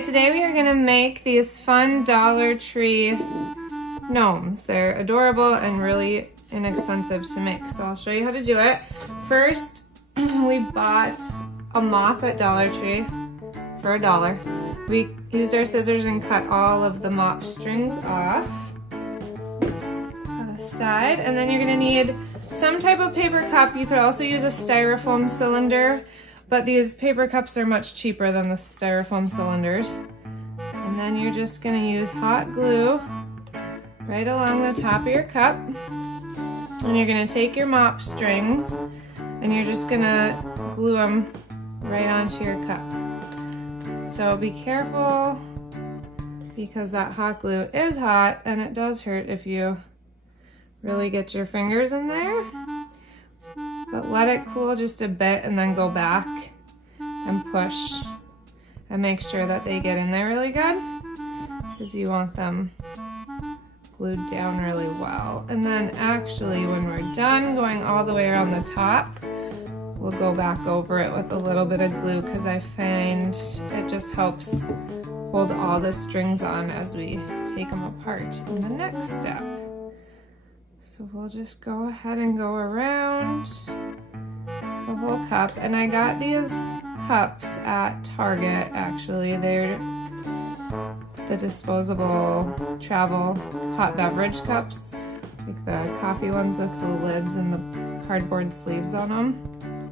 Okay, today we are gonna make these fun Dollar Tree gnomes. They're adorable and really inexpensive to make, so I'll show you how to do it. First, we bought a mop at Dollar Tree for $1. We used our scissors and cut all of the mop strings off on the side, and then you're gonna need some type of paper cup. You could also use a styrofoam cylinder, but these paper cups are much cheaper than the styrofoam cylinders. And then you're just gonna use hot glue right along the top of your cup. And you're gonna take your mop strings and you're just gonna glue them right onto your cup. So be careful because that hot glue is hot and it does hurt if you really get your fingers in there. But let it cool just a bit and then go back and push and make sure that they get in there really good because you want them glued down really well. And then actually when we're done going all the way around the top, we'll go back over it with a little bit of glue because I find it just helps hold all the strings on as we take them apart in the next step. So we'll just go ahead and go around the whole cup. And I got these cups at Target, actually. They're the disposable travel hot beverage cups, like the coffee ones with the lids and the cardboard sleeves on them.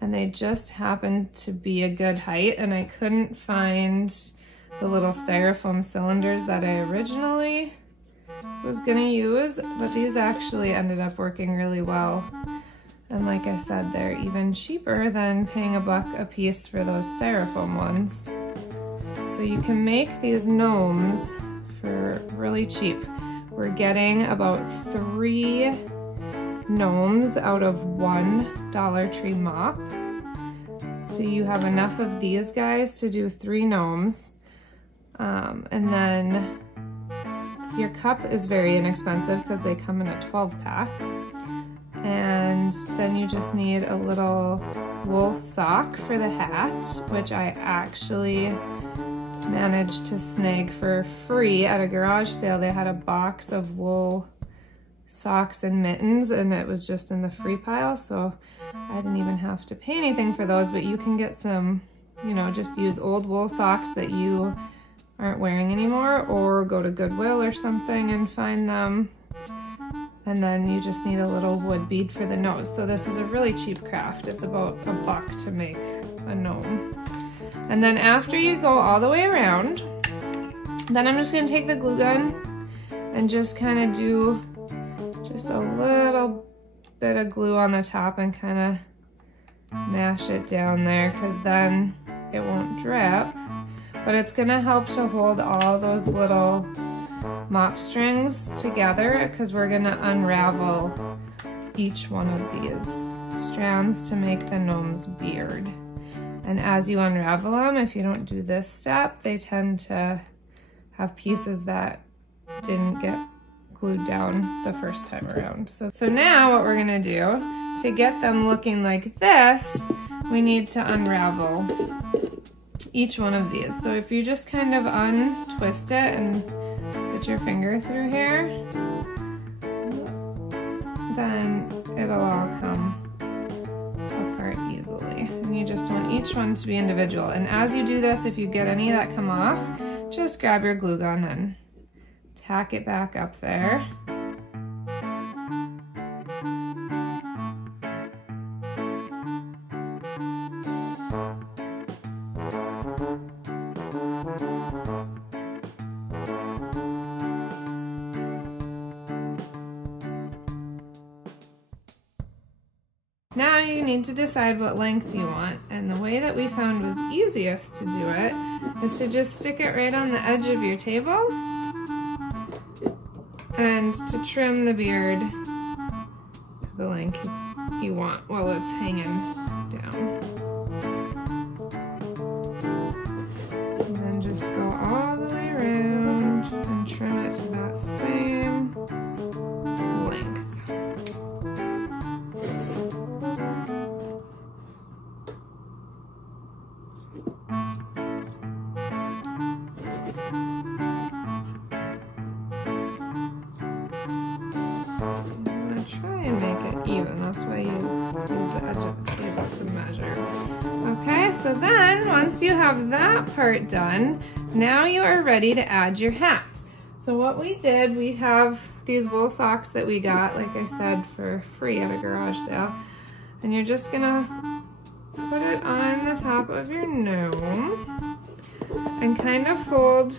And they just happened to be a good height, and I couldn't find the little styrofoam cylinders that I originally was gonna use, but these actually ended up working really well. And like I said, they're even cheaper than paying $1 a piece for those styrofoam ones. So you can make these gnomes for really cheap. We're getting about 3 gnomes out of 1 Dollar Tree mop. So you have enough of these guys to do 3 gnomes. And then your cup is very inexpensive because they come in a 12-pack. And then you just need a little wool sock for the hat, which I actually managed to snag for free at a garage sale. They had a box of wool socks and mittens and it was just in the free pile, so I didn't even have to pay anything for those. But you can get some, you know, just use old wool socks that you aren't wearing anymore, or go to Goodwill or something and find them. And then you just need a little wood bead for the nose. So this is a really cheap craft. It's about $1 to make a gnome. And then after you go all the way around, then I'm just gonna take the glue gun and just kind of do just a little bit of glue on the top and kind of mash it down there, because then it won't drip. But it's gonna help to hold all those little mop strings together, because we're gonna unravel each one of these strands to make the gnome's beard. And as you unravel them, if you don't do this step, they tend to have pieces that didn't get glued down the first time around. So now what we're gonna do to get them looking like this, we need to unravel each one of these. So if you just kind of untwist it and put your finger through here, then it'll all come apart easily. And you just want each one to be individual. And as you do this, if you get any that come off, just grab your glue gun and tack it back up there. Now you need to decide what length you want, and the way that we found was easiest to do it is to just stick it right on the edge of your table and to trim the beard to the length you want while it's hanging down. And then just go all the way around and trim it to that same length. once you have that part done, now you are ready to add your hat. So what we did, we have these wool socks that we got, like I said, for free at a garage sale. And you're just gonna put it on the top of your gnome and kind of fold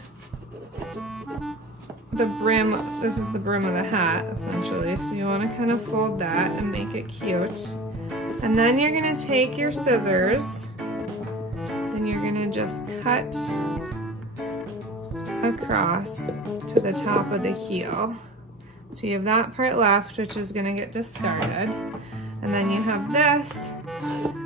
the brim. This is the brim of the hat, essentially. So you wanna kind of fold that and make it cute. And then you're gonna take your scissors and you're gonna just cut across to the top of the heel. So you have that part left, which is gonna get discarded. And then you have this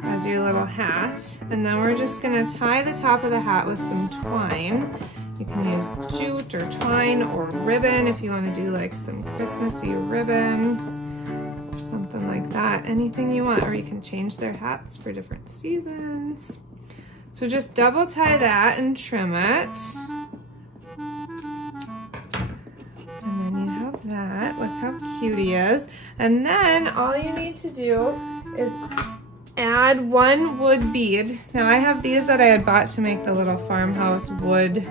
as your little hat. And then we're just gonna tie the top of the hat with some twine. You can use jute or twine or ribbon if you wanna do like some Christmassy ribbon or something like that. Anything you want, or you can change their hats for different seasons. So just double tie that and trim it. That. Look how cute he is. And then all you need to do is add one wood bead. Now I have these that I had bought to make the little farmhouse wood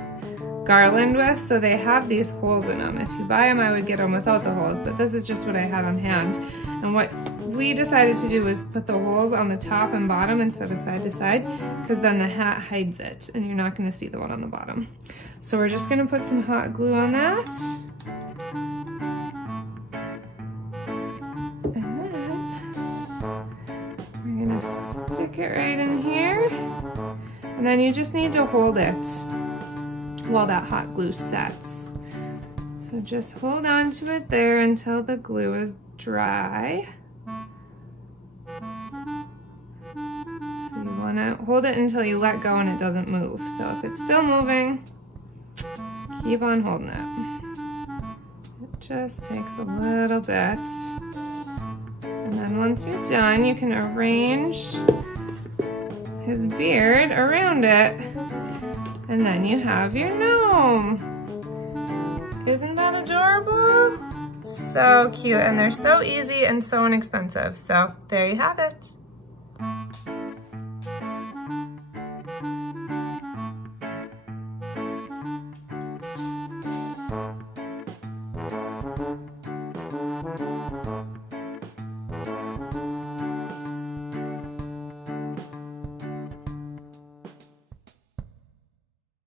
garland with, so they have these holes in them. If you buy them, I would get them without the holes, but this is just what I had on hand. And what we decided to do was put the holes on the top and bottom instead of side to side, because then the hat hides it and you're not going to see the one on the bottom. So we're just going to put some hot glue on that. Stick it right in here, and then you just need to hold it while that hot glue sets. So just hold on to it there until the glue is dry. So you want to hold it until you let go and it doesn't move. So if it's still moving, keep on holding it. It just takes a little bit. And then once you're done, you can arrange his beard around it. And then you have your gnome. Isn't that adorable? So cute, and they're so easy and so inexpensive. So there you have it.